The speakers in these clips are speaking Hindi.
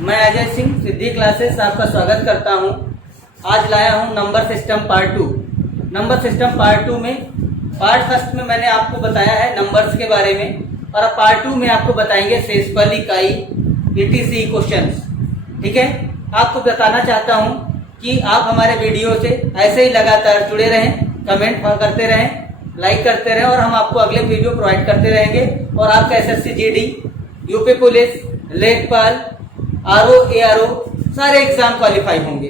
मैं अजय सिंह सिद्धि क्लासेस आपका स्वागत करता हूं। आज लाया हूं number system part 2। Number system part 2 में पार्ट फर्स्ट में मैंने आपको बताया है नंबर्स के बारे में, और अब पार्ट 2 में आपको बताएंगे सेसिफल, इकाई, ईटीसी क्वेश्चंस। ठीक है, आपको बताना चाहता हूं कि आप हमारे वीडियो से ऐसे ही लगातार जुड़े रहें, कमेंट करते रहें, लाइक करते रहें, और हम आपको अगले वीडियो प्रोवाइड करते रहेंगे। और आपका एसएससी जीडी, यूपी पुलिस, लेखपाल, आरओ, एआरओ सारे एग्जाम क्वालिफाई होंगे।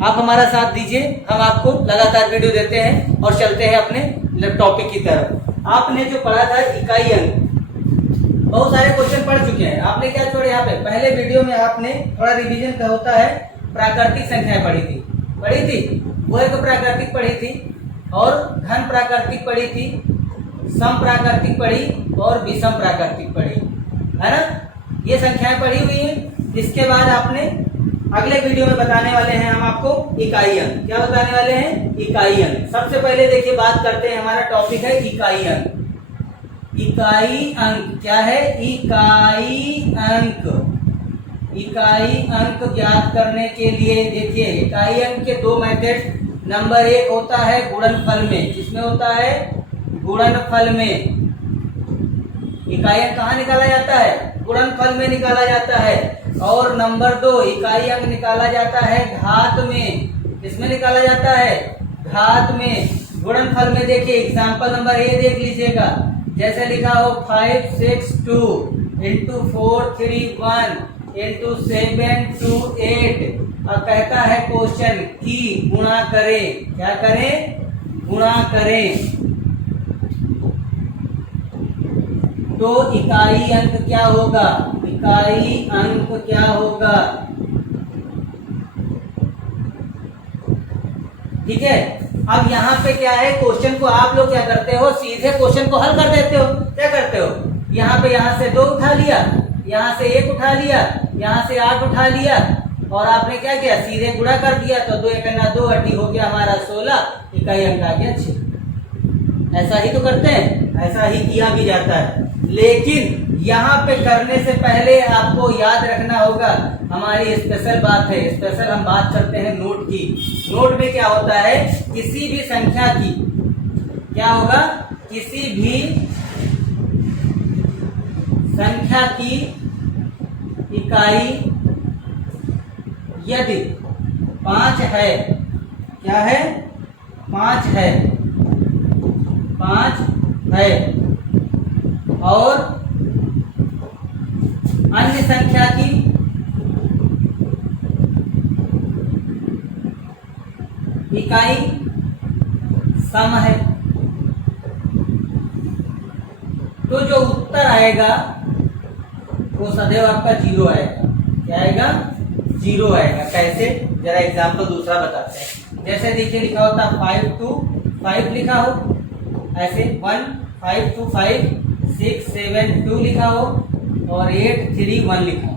आप हमारा साथ दीजिए, हम आपको लगातार वीडियो देते हैं और चलते हैं अपने टॉपिक की तरफ। आपने जो पढ़ा था इकाई अंक, बहुत सारे क्वेश्चन पढ़ चुके हैं। आपने क्या छोड़े यहाँ पे, पहले वीडियो में आपने थोड़ा रिवीजन का होता है, प्राकृतिक संख्याएं पढ़ी थी, वर्ग प्राकृतिक पढ़ी थी, और घन प्राकृतिक पढ़ी थी, सम प्राकृतिक पढ़ी और विषम प्राकृतिक पढ़ी, है ना। ये संख्याएं पढ़ी हुई हैं। इसके बाद आपने अगले वीडियो में बताने वाले हैं हम आपको इकाई अंक। क्या बताने वाले हैं? इकाई अंक। सबसे पहले देखिए, बात करते हैं, हमारा टॉपिक है इकाई अंक। इकाई अंक क्या है? इकाई अंक। इकाई अंक ज्ञात करने के लिए देखिए, इकाई अंक के दो मेथड। नंबर एक होता है गुणनफल में। किसमें होता है? गुणनफल में। इकाई अंक कहाँ निकाला जाता है? गुणनफल में निकाला जाता है। और नंबर दो, इकाई अंक निकाला जाता है घात में। किसमें निकाला जाता है? घात में। गुणनफल में देखिए, एग्जाम्पल नंबर ए देख लीजिएगा। जैसे लिखा हो 562 इंटू 431 इंटू 728। अब कहता है क्वेश्चन की गुणा करें। क्या करें? गुणा करें। तो इकाई अंक क्या होगा? इकाई अंक क्या होगा? ठीक है। अब यहाँ पे क्या है, क्वेश्चन को आप लोग क्या करते हो, सीधे क्वेश्चन को हल कर देते हो। क्या करते हो? यहाँ पे यहाँ से 2 उठा लिया, यहाँ से 1 उठा लिया, यहाँ से 8 उठा लिया, और आपने क्या किया, सीधे गुणा कर दिया। तो 2 एकना 2 80 हो गया हमारा 16, इकाई अंक आ गया 6। ऐसा ही तो करते हैं, ऐसा ही किया भी जाता है। लेकिन यहाँ पे करने से पहले आपको याद रखना होगा, हमारी स्पेशल बात है, स्पेशल हम बात करते हैं नोट की। नोट में क्या होता है, किसी भी संख्या की क्या होगा, किसी भी संख्या की इकाई यदि 5 है, क्या है? 5 है, 5 है, और अन्य संख्या की इकाई सम है, तो जो उत्तर आएगा वो सदैव आपका 0 आएगा। क्या आएगा? 0 आएगा। कैसे? जरा एग्जाम्पल दूसरा बताते हैं। जैसे देखिए, लिखा होता 5 to 5 लिखा हो, ऐसे 1 5 to 5 6 7 2 लिखा हो, और 8 3 1 लिखा हो।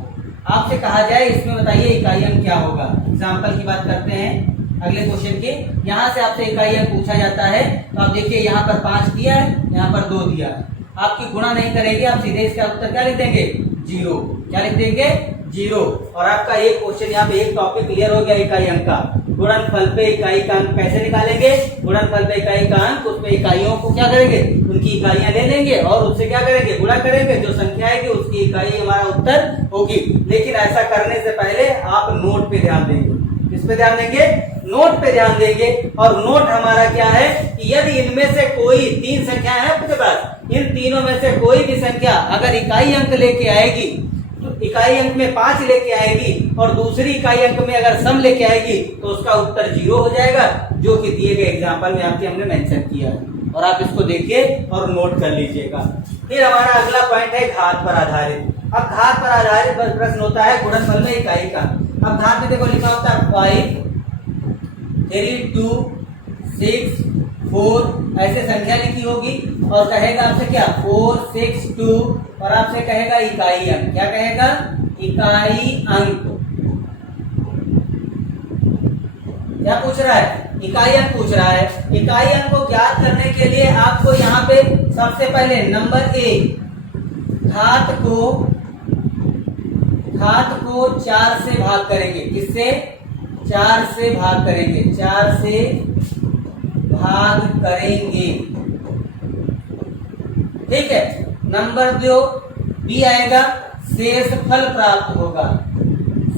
आपसे कहा जाए इसमें बताइए इकाई अंक क्या होगा। एग्जाम्पल की बात करते हैं अगले क्वेश्चन के। यहाँ से आपसे इकाई अंक पूछा जाता है, तो आप देखिए यहाँ पर 5 दिया है, यहाँ पर 2 दिया है। आपकी गुणा नहीं करेंगे, आप सीधे इसका उत्तर क्या लिख देंगे? 0। क्या लिख देंगे? 0। और आपका एक क्वेश्चन यहाँ पे एक टॉपिक क्लियर हो गया इकाई अंक का। गुणनफल पे इकाई का अंक कैसे निकालेंगे? गुणनफल पे इकाई का अंक, उस पे इकाइयों को क्या करेंगे, उनकी इकाइयां ले लेंगे और उससे क्या करेंगे, गुणा करेंगे। जो संख्या आएगी उसकी इकाई हमारा उत्तर होगी। लेकिन ऐसा करने से पहले आप नोट पे ध्यान देंगे। किस पे ध्यान देंगे? नोट पे ध्यान देंगे। और नोट हमारा क्या है कि यदि इनमें से कोई 3 संख्या है आपके पास, इन तीनों में से कोई भी संख्या अगर इकाई अंक लेके आएगी, तो इकाई अंक में 5 लेके आएगी, और दूसरी इकाई अंक में अगर सम लेके आएगी, तो उसका उत्तर 0 हो जाएगा, जो कि दिए गए एग्जाम्पल में आपके हमने मेंशन किया है। और आप इसको देखिए और नोट कर लीजिएगा। फिर हमारा अगला पॉइंट है घात पर आधारित। अब घात पर आधारित प्रश्न होता है गुणनफल में इकाई का। अब घात में देखो लिखा होता है 5 3 2 6 4, ऐसे संख्या लिखी होगी, और कहेगा आपसे क्या 4 6 2, और आपसे कहेगा इकाई अंक। क्या कहेगा? इकाई अंक। क्या पूछ रहा है? इकाई अंक पूछ रहा है। इकाई अंक को ज्ञात करने के लिए आपको यहाँ पे सबसे पहले नंबर 1 घात घात को 4 से भाग करेंगे। किससे? 4 से भाग करेंगे, 4 से भाग करेंगे। ठीक है। नंबर 2 बी आएगा, शेष फल प्राप्त होगा।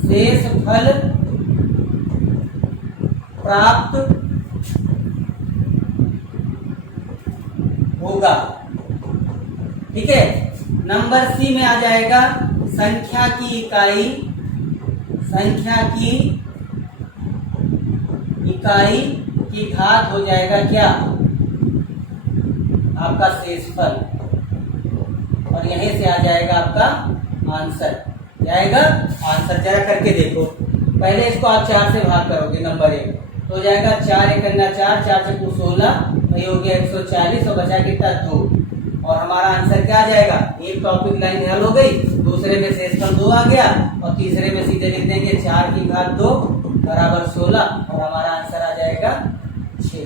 शेष फल प्राप्त होगा। ठीक है। नंबर सी में आ जाएगा, संख्या की इकाई, संख्या की इकाई की घात हो जाएगा क्या? आपका शेषफल। और यहीं से आ जाएगा आपका आंसर। क्या आएगा? आंसर। जरा करके देखो। पहले इसको आप 4 से भाग करोगे, नंबर 1 तो हो जाएगा 4 1 4, 4 से 16, वही हो गया 140 और बचा कितना 2। और हमारा आंसर क्या आ जाएगा? एक टॉपिक लाइन हल हो गई, दूसरे में शेषफल 2 आ गया और तीसरे में सीधे लिख देंगे 4 की घात 2 बराबर 16 और हमारा आंसर आ जाएगा 6।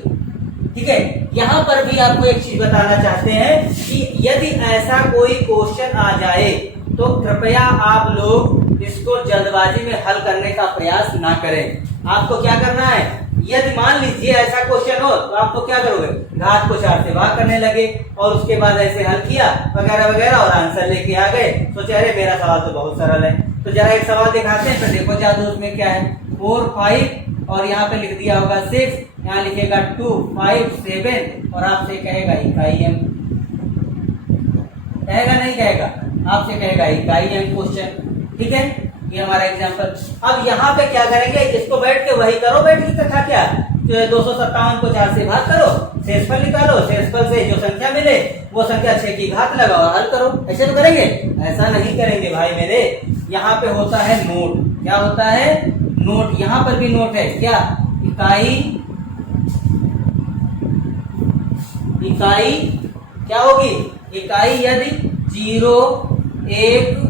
ठीक है। यहाँ पर भी आपको एक चीज बताना चाहते हैं कि यदि ऐसा कोई क्वेश्चन आ जाए तो कृपया आप लोग इसको जल्दबाजी में हल करने का प्रयास ना करें। आपको क्या करना है, यदि मान लीजिए ऐसा क्वेश्चन हो तो आपको क्या करोगे, घात को 4 से भाग करने लगे और उसके बाद ऐसे हल किया वगैरह वगैरह और आंसर लेके आ गए। सोचे अरे मेरा सवाल तो बहुत सरल है। तो जरा एक सवाल दिखाते हैं, फिर देखो जादू उसमें क्या है। 4 5 और यहाँ पे लिख दिया होगा 6, यहाँ लिखेगा 2 5 7 और आपसे कहेगा इकाई एम। कहेगा नहीं कहेगा? आपसे कहेगा इकाई एम क्वेश्चन। ठीक है। ये हमारा एग्जांपल। अब यहाँ पे क्या करेंगे, इसको बैठ के वही करो, बैठ के तथा क्या 257 को 4 से भाग करो, शेषफल निकालो, शेषफल से जो संख्या मिले वो संख्या 6 की घात लगाओ, हल करो। ऐसे तो करेंगे? ऐसा नहीं करेंगे भाई मेरे। यहाँ पे होता है नोट। क्या होता है? नोट। यहाँ पर भी नोट है। क्या? इकाई, इकाई क्या होगी? इकाई यदि 0 1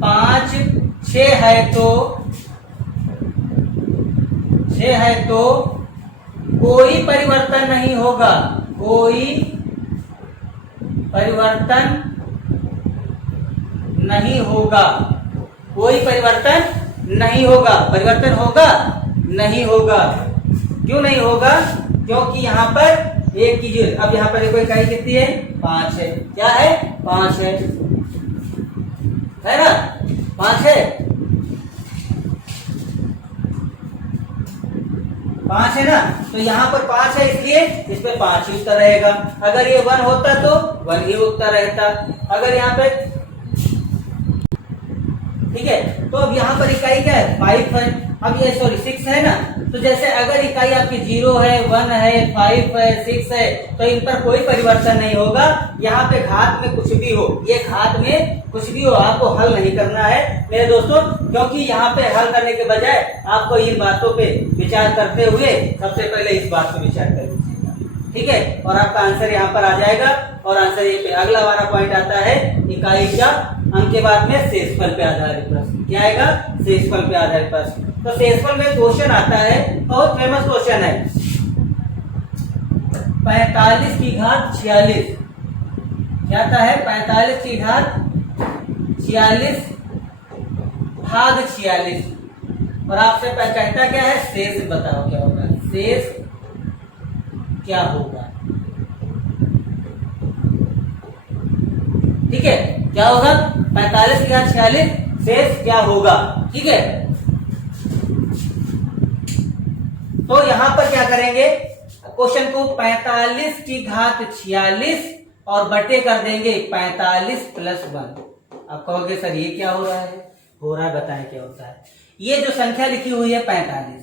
5 6 है तो 6 है तो कोई परिवर्तन नहीं होगा। कोई परिवर्तन नहीं होगा। कोई परिवर्तन नहीं होगा। परिवर्तन होगा? नहीं होगा। क्यों नहीं होगा? क्योंकि यहाँ पर एक कीजिए। अब यहाँ पर देखो इकाई कितनी है? 5 है। क्या है? 5 है ना? 5 है, 5 है ना? तो यहाँ पर 5 है इसलिए इसमें 5 ही उत्तर रहेगा। अगर ये 1 होता तो 1 ही उत्तर रहता। अगर यहाँ पे ठीक है। तो अब यहाँ पर इकाई क्या है? 5 है। अब ये 6 है ना? तो जैसे अगर इकाई आपकी 0 है 1 है 5 है 6 है तो इन पर कोई परिवर्तन नहीं होगा। यहाँ पे घात में कुछ भी हो, ये घात में कुछ भी हो, आपको हल नहीं करना है मेरे दोस्तों। क्योंकि यहाँ पे हल करने के बजाय आपको इन बातों पे विचार करते हुए सबसे पहले इस बात पे विचार कर लीजिएगा। ठीक है। और आपका आंसर यहाँ पर आ जाएगा। और आंसर ये पे अगला हमारा पॉइंट आता है इकाई का अंक के बाद में शेषफल पे आधारित प्रश्न। क्या आएगा? शेषफल पे आधारित प्रश्न। तो शेषफल में क्वेश्चन आता है, बहुत फेमस क्वेश्चन है, 45 की घात 46। क्या आता है? 45 की घात 46 भाग 46 और आपसे कहता क्या है? शेष बताओ क्या होगा। शेष क्या होगा? ठीक है। क्या होगा? 45 की घात 46 शेष क्या होगा? ठीक है। तो यहां पर क्या करेंगे, क्वेश्चन को 45 की घात 46 और बटे कर देंगे 45 प्लस 1। आप कहोगे सर ये क्या हो रहा है? हो रहा है, बताएं क्या होता है। ये जो संख्या लिखी हुई है 45,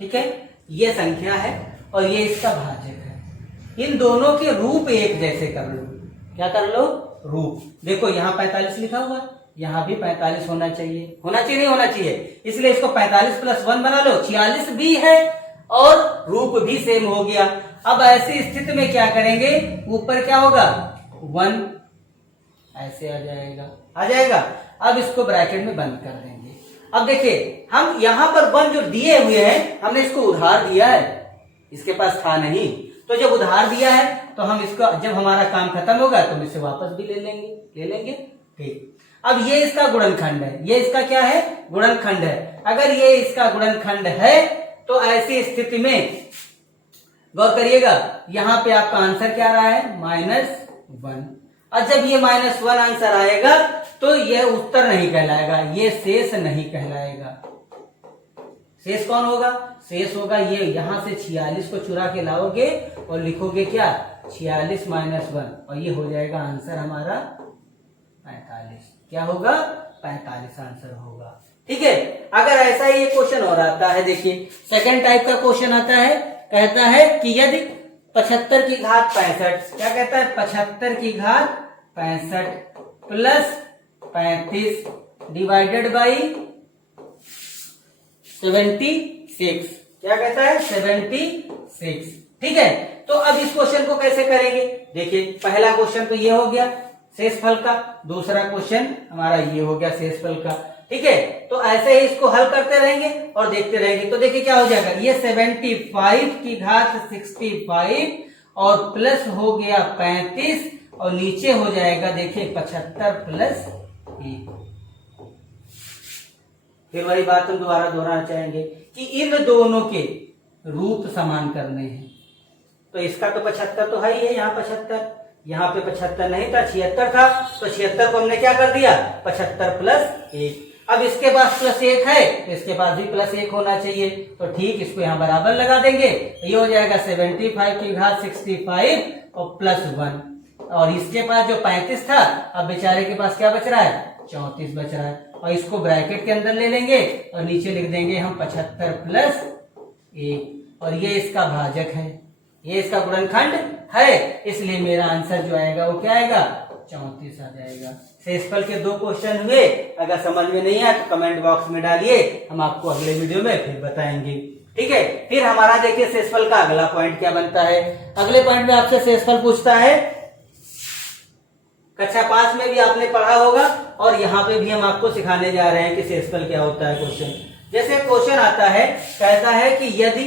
ठीक है, ये संख्या है और ये इसका भाजक है। इन दोनों के रूप एक जैसे कर लो। क्या कर लो? रूप। देखो यहाँ 45 लिखा हुआ, यहाँ भी 45 होना चाहिए। होना चाहिए नहीं होना चाहिए? इसलिए इसको 45 प्लस 1 बना लो। 46 भी है और रूप भी सेम हो गया। अब ऐसी स्थिति में क्या करेंगे? ऊपर क्या होगा? 1 ऐसे आ जाएगा, आ जाएगा। अब इसको ब्रैकेट में बंद कर देंगे। अब देखिए हम यहाँ पर 1 जो दिए हुए हैं, हमने इसको उधार दिया है, इसके पास था नहीं। तो जब उधार दिया है तो हम इसको, जब हमारा काम खत्म होगा तो हम इसे वापस भी ले लेंगे। ठीक। अब ये इसका गुणनखंड है, ये इसका क्या है, गुणनखंड है। अगर ये इसका गुणनखंड है तो ऐसी स्थिति में गौर करिएगा, यहां पे आपका आंसर क्या रहा है, -1। और जब ये -1 आंसर आएगा तो यह उत्तर नहीं कहलाएगा, ये शेष नहीं कहलाएगा। शेष कौन होगा, शेष होगा ये, यहां से 46 को चुरा के लाओगे और लिखोगे क्या, 46 - 1, और ये हो जाएगा आंसर हमारा 45। क्या होगा, 45 आंसर होगा। ठीक है। अगर ऐसा ही एक क्वेश्चन और आता है, देखिए सेकंड टाइप का क्वेश्चन आता है, कहता है कि यदि 75 की घात 65, क्या कहता है, 75 की घात 65 प्लस 35 डिवाइडेड बाई 76, क्या कहता है, 76। ठीक है। तो अब इस क्वेश्चन को कैसे करेंगे, देखिए पहला क्वेश्चन तो ये हो गया शेषफल का, दूसरा क्वेश्चन हमारा ये हो गया शेषफल का। ठीक है। तो ऐसे ही इसको हल करते रहेंगे और देखते रहेंगे। तो देखिए क्या हो जाएगा, ये 75 की घात 65 और प्लस हो गया 35 और नीचे हो जाएगा देखिए 75 प्लस 1। फिर वही बात हम दोबारा दोहराना चाहेंगे कि इन दोनों के रूप समान करने हैं। तो इसका तो 75 तो है ही है, यहाँ 75, यहाँ पे 75 नहीं था, 76 था, तो 76 को हमने क्या कर दिया, 75 प्लस 1। अब इसके पास +1 है तो इसके पास भी +1 होना चाहिए, तो ठीक इसको यहाँ बराबर लगा देंगे, ये हो जाएगा 75 की घात 65 और +1। और इसके पास जो 35 था, अब बेचारे के पास क्या बच रहा है, 34 बच रहा है, और इसको ब्रैकेट के अंदर ले लेंगे और नीचे लिख देंगे हम 75 प्लस 1, और ये इसका भाजक है, ये इसका गुणनखंड है, इसलिए मेरा आंसर जो आएगा वो क्या आएगा, 34 आ जाएगा। शेषफल के 2 क्वेश्चन हुए, अगर समझ में नहीं आया तो कमेंट बॉक्स में डालिए, हम आपको अगले वीडियो में फिर बताएंगे। ठीक है। फिर हमारा देखिए शेषफल का अगला पॉइंट क्या बनता है। अगले पॉइंट में आपसे शेषफल पूछता है, कक्षा 5 में भी आपने पढ़ा होगा और यहाँ पे भी हम आपको सिखाने जा रहे हैं कि शेषफल क्या होता है। क्वेश्चन जैसे क्वेश्चन आता है, कहता है कि यदि,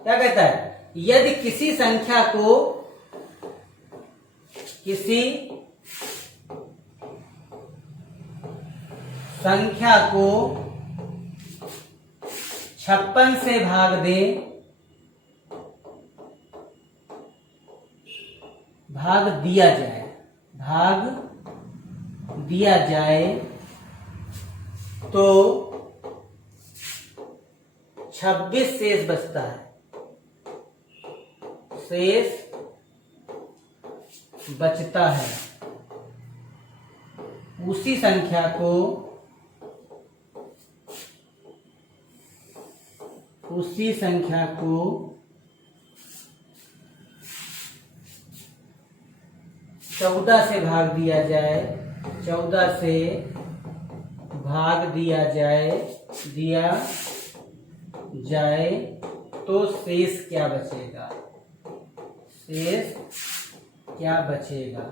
क्या कहता है, यदि किसी संख्या को 56 से भाग दें, भाग दिया जाए तो 26 शेष बचता है, शेष बचता है। उसी संख्या को 14 से भाग दिया जाए, 14 से भाग दिया जाए तो शेष क्या बचेगा, शेष क्या बचेगा।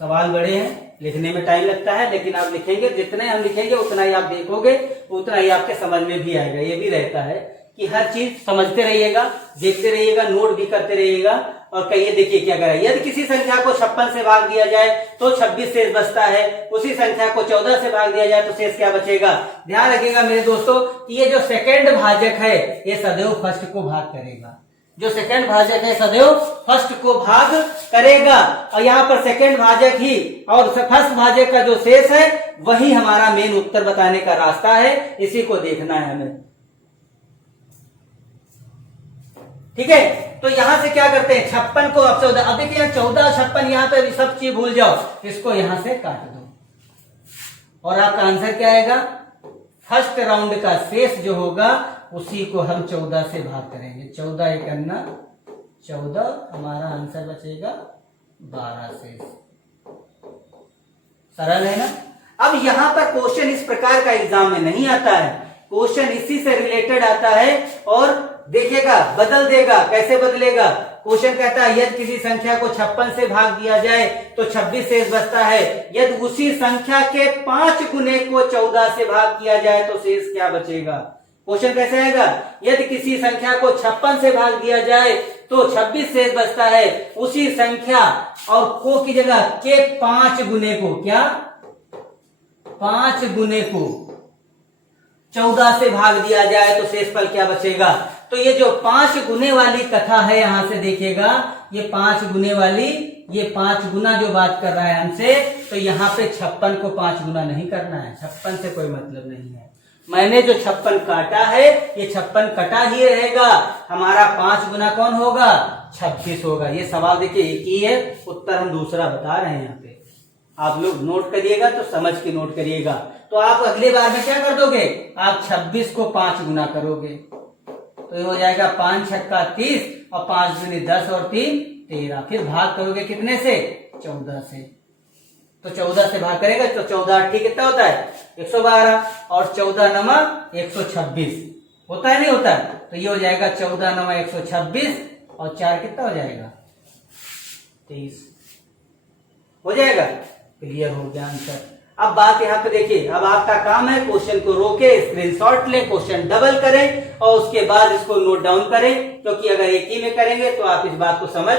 सवाल बड़े हैं, लिखने में टाइम लगता है, लेकिन आप लिखेंगे, जितने हम लिखेंगे उतना ही आप देखोगे, उतना ही आपके समझ में भी आएगा। ये भी रहता है कि हर चीज समझते रहिएगा, देखते रहिएगा, नोट भी करते रहिएगा। और कहिए, देखिए क्या करें, यदि किसी संख्या को 56 से भाग दिया जाए तो 26 शेष बचता है, उसी संख्या को 14 से भाग दिया जाए तो शेष क्या बचेगा। ध्यान रखिएगा मेरे दोस्तों कि ये जो सेकंड भाजक है ये सदैव फर्स्ट को भाग करेगा, जो सेकंड भाजक है सदैव फर्स्ट को भाग करेगा, और यहाँ पर सेकंड भाजक ही और फर्स्ट भाजक का जो शेष है वही हमारा मेन उत्तर बताने का रास्ता है, इसी को देखना है हमें। ठीक है। तो यहां से क्या करते हैं, 56 को अब 14, अब देखिए 14 56, यहां पे सब चीज भूल जाओ, इसको यहां से काट दो और आपका आंसर क्या आएगा, फर्स्ट राउंड का शेष जो होगा उसी को हम 14 से भाग करेंगे, 14 एक अन्ना 14, हमारा आंसर बचेगा 12 शेष। सरल है ना। अब यहां पर क्वेश्चन इस प्रकार का एग्जाम में नहीं आता है, क्वेश्चन इसी से रिलेटेड आता है और देखिएगा बदल देगा। कैसे बदलेगा, क्वेश्चन कहता है यदि किसी संख्या को 56 से भाग दिया जाए तो 26 शेष बचता है, यदि उसी संख्या के 5 गुने को 14 से भाग किया जाए तो शेष क्या बचेगा। क्वेश्चन कैसे आएगा, यदि किसी संख्या को 56 से भाग दिया जाए तो 26 शेष बचता है। उसी संख्या और को की जगह के 5 गुने को, क्या 5 गुने को 14 से भाग दिया जाए तो शेषफल क्या बचेगा। तो ये जो 5 गुने वाली कथा है, यहां से देखिएगा, ये 5 गुने वाली, ये 5 गुना जो बात कर रहा है हमसे, तो यहाँ पे 56 को 5 गुना नहीं करना है, 56 से कोई मतलब नहीं है। मैंने जो 56 काटा है, ये 56 कटा ही रहेगा, हमारा 5 गुना कौन होगा, 26 होगा। ये सवाल देखिए एक ही है, उत्तर हम दूसरा बता रहे हैं यहाँ पे। आप लोग नोट करिएगा तो समझ के नोट करिएगा। तो आप अगली बार में क्या कर दोगे, आप 26 को 5 गुना करोगे, तो ये हो जाएगा 5 छक्का 30 और 5 दूनी 10 और 3 13। फिर भाग करोगे कितने से, 14 से। तो 14 से भाग करेगा तो 14 8 कितना होता है, 112, और 14 नमा 126 होता है, नहीं होता है। तो ये हो जाएगा 14 नमा 126 और 4 कितना हो जाएगा, 23 हो जाएगा। क्लियर हो गया आंसर। अब बात यहाँ पे देखिए, अब आपका काम है क्वेश्चन को रोके, स्क्रीनशॉट लें, क्वेश्चन डबल करें और उसके बाद इसको नोट डाउन करें, क्योंकि अगर एक ही में करेंगे तो आप इस बात को समझ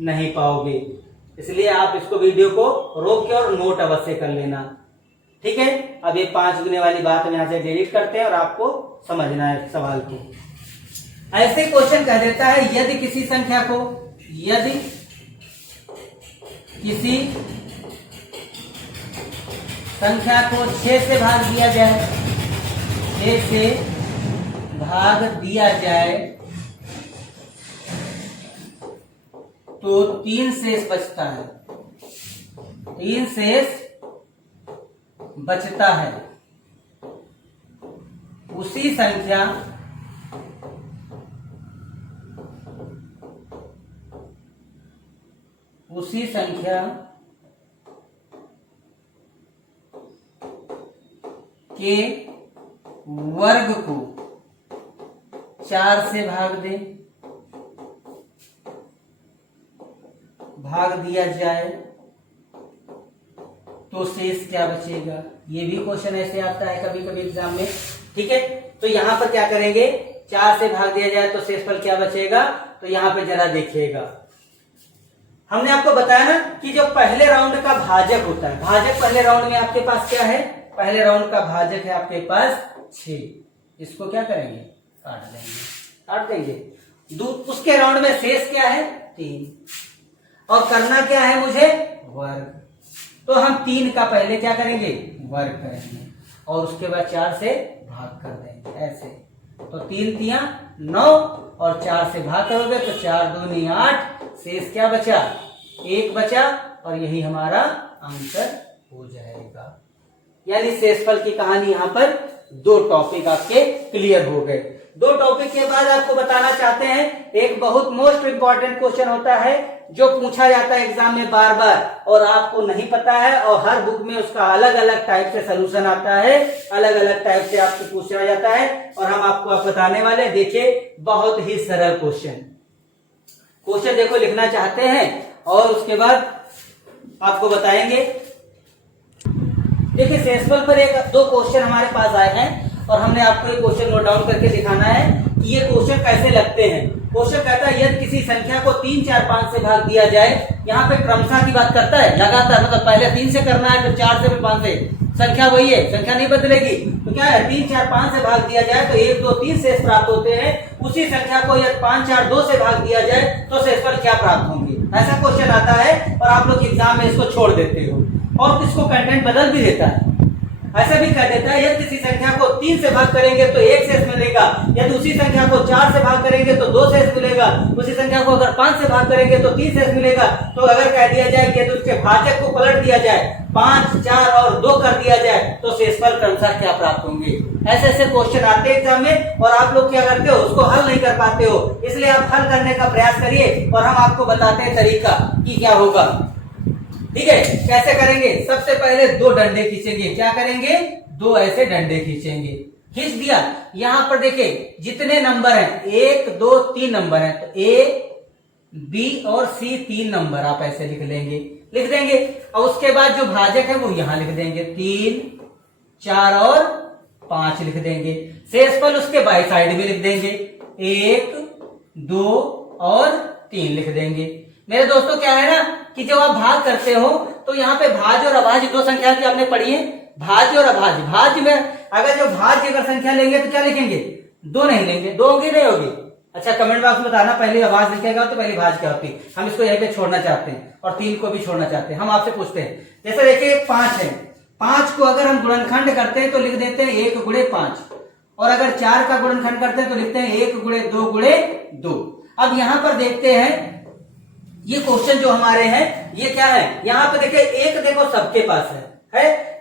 नहीं पाओगे। इसलिए आप इसको वीडियो को रोक के और नोट अवश्य कर लेना, ठीक है। अब ये 5 गुने वाली बात हम यहाँ से डिलीट करते हैं और आपको समझना है सवाल को। ऐसे क्वेश्चन कह देता है, यदि किसी संख्या को, यदि किसी संख्या को 6 से भाग दिया जाए, 6 से भाग दिया जाए तो 3 शेष बचता है, 3 शेष बचता है। उसी संख्या के वर्ग को 4 से भाग दिया जाए तो शेष क्या बचेगा। ये भी क्वेश्चन ऐसे आता है कभी कभी एग्जाम में, ठीक है। तो यहां पर क्या करेंगे, 4 से भाग दिया जाए तो शेषफल क्या बचेगा। तो यहां पे जरा देखिएगा, हमने आपको बताया ना कि जो पहले राउंड का भाजक होता है, भाजक पहले राउंड में आपके पास क्या है, पहले राउंड का भाजक है आपके पास 6। इसको क्या करेंगे, काट देंगे। उसके राउंड में शेष क्या है, 3, और करना क्या है मुझे, वर्ग। तो हम 3 का पहले क्या करेंगे, वर्ग करेंगे और उसके बाद 4 से भाग कर देंगे ऐसे। तो 3 तिया 9 और 4 से भाग करोगे तो 4 दूनी 8, शेष क्या बचा, 1 बचा, और यही हमारा आंसर हो जाएगा। यानी शेषफल की कहानी यहाँ पर 2 टॉपिक आपके क्लियर हो गए। 2 टॉपिक के बाद आपको बताना चाहते हैं, एक बहुत मोस्ट इंपॉर्टेंट क्वेश्चन होता है जो पूछा जाता है एग्जाम में बार बार और आपको नहीं पता है, और हर बुक में उसका अलग अलग टाइप से सलूशन आता है, अलग अलग टाइप से आपसे पूछा जाता है, और हम आपको बताने वाले। देखिए बहुत ही सरल क्वेश्चन देखो लिखना चाहते हैं और उसके बाद आपको बताएंगे। देखिए शेषफल पर 1-2 क्वेश्चन हमारे पास आए हैं और हमने आपको ये क्वेश्चन नोट डाउन करके दिखाना है कि ये क्वेश्चन कैसे लगते हैं। क्वेश्चन कहता है यदि किसी संख्या को 3, 4, 5 से भाग दिया जाए, यहाँ पे क्रमशः की बात करता है, लगातार, मतलब पहले 3 से करना है, फिर 4 से, फिर 5 से, संख्या वही है, संख्या नहीं बदलेगी। तो क्या है, 3, 4, 5 से भाग दिया जाए तो 1, 2, 3 शेष प्राप्त होते हैं। उसी संख्या को यदि 5, 4, 2 से भाग दिया जाए तो शेषफल क्या प्राप्त होंगे। ऐसा क्वेश्चन आता है और आप लोग एग्जाम में इसको छोड़ देते हो और इसको कंटेंट बदल भी देता है। ऐसा भी कह देता है यदि किसी संख्या को 3 से भाग करेंगे तो 1 शेष मिलेगा, यदि उसी संख्या को 4 से भाग करेंगे तो 2 शेष मिलेगा, उसी संख्या को अगर 5 से भाग करेंगे तो 3 शेष मिलेगा। तो अगर कह दिया जाए कि यदि उसके भाजक को पलट दिया जाए, 5, 4 और 2 कर दिया जाए तो शेषफल क्रमशः क्या प्राप्त होंगे। ऐसे ऐसे क्वेश्चन आते हैं एग्जाम में और आप लोग क्या करते हो, उसको हल नहीं कर पाते हो। इसलिए आप हल करने का प्रयास करिए और हम आपको बताते हैं तरीका कि क्या होगा, ठीक है। कैसे करेंगे, सबसे पहले 2 डंडे खींचेंगे। क्या करेंगे, 2 ऐसे डंडे खींचेंगे। खींच दिया, यहां पर देखिए जितने नंबर हैं, 1, 2, 3 नंबर हैं, तो ए, बी और सी 3 नंबर आप ऐसे लिख देंगे। और उसके बाद जो भाजक है वो यहां लिख देंगे, 3, 4 और 5 लिख देंगे। शेषफल उसके बाई साइड में लिख देंगे, 1, 2 और 3 लिख देंगे। मेरे दोस्तों क्या है ना कि जब आप भाग करते हो तो यहाँ पे भाज्य और अभाज्य दो संख्या की आपने पढ़ी है, भाज्य और अभाज्य। भाज्य में अगर जो भाज्य अगर संख्या लेंगे तो क्या लिखेंगे, 2 नहीं लेंगे, 2 होगी नहीं होगी। अच्छा कमेंट बॉक्स में बताना पहले अभाज्य लिखेगा तो पहली भाज्य क्या होती है। हम इसको यहीं पे छोड़ना चाहते हैं और 3 को भी छोड़ना चाहते हैं। हम आपसे पूछते हैं, जैसे देखिए 5 है, 5 को अगर हम गुणनखंड करते हैं तो लिख देते हैं 1 गुणे 5, और अगर 4 का गुणनखंड करते हैं तो लिखते हैं 1 गुणे 2 गुणे 2। अब यहाँ पर देखते हैं ये क्वेश्चन जो हमारे हैं ये क्या है, यहाँ पे देखिए एक देखो सबके पास है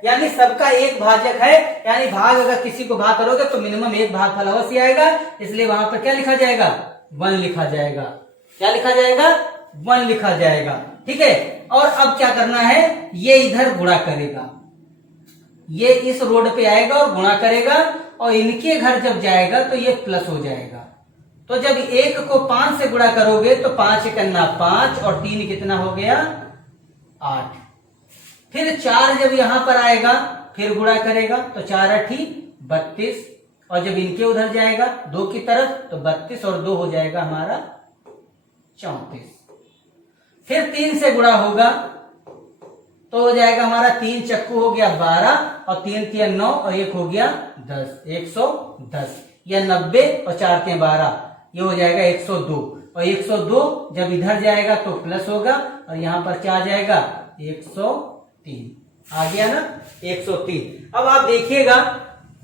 यानी सबका एक भाजक है, यानी भाग अगर किसी को भाग करोगे तो मिनिमम एक भागफल अवश्य आएगा, इसलिए वहां पर क्या लिखा जाएगा, 1 लिखा जाएगा। क्या लिखा जाएगा, 1 लिखा जाएगा। ठीक है, और अब क्या करना है, ये इधर गुणा करेगा, ये इस रोड पे आएगा और गुणा करेगा, और इनके घर जब जाएगा तो ये प्लस हो जाएगा। तो जब 1 को 5 से गुणा करोगे तो 5 एकन्ना 5 और 3 कितना हो गया, 8। फिर 4 जब यहां पर आएगा फिर गुणा करेगा तो 4 8 32, और जब इनके उधर जाएगा 2 की तरफ तो 32 और 2 हो जाएगा हमारा 34। फिर 3 से गुणा होगा तो हो जाएगा हमारा 3 चक्कू हो गया 12, और 3 3 9 और 1 हो गया 10, 110। या 90 और 4 3 12, ये हो जाएगा 102, और 102 जब इधर जाएगा तो प्लस होगा, और यहां पर क्या आ जाएगा 103, आ गया ना 103। अब आप देखिएगा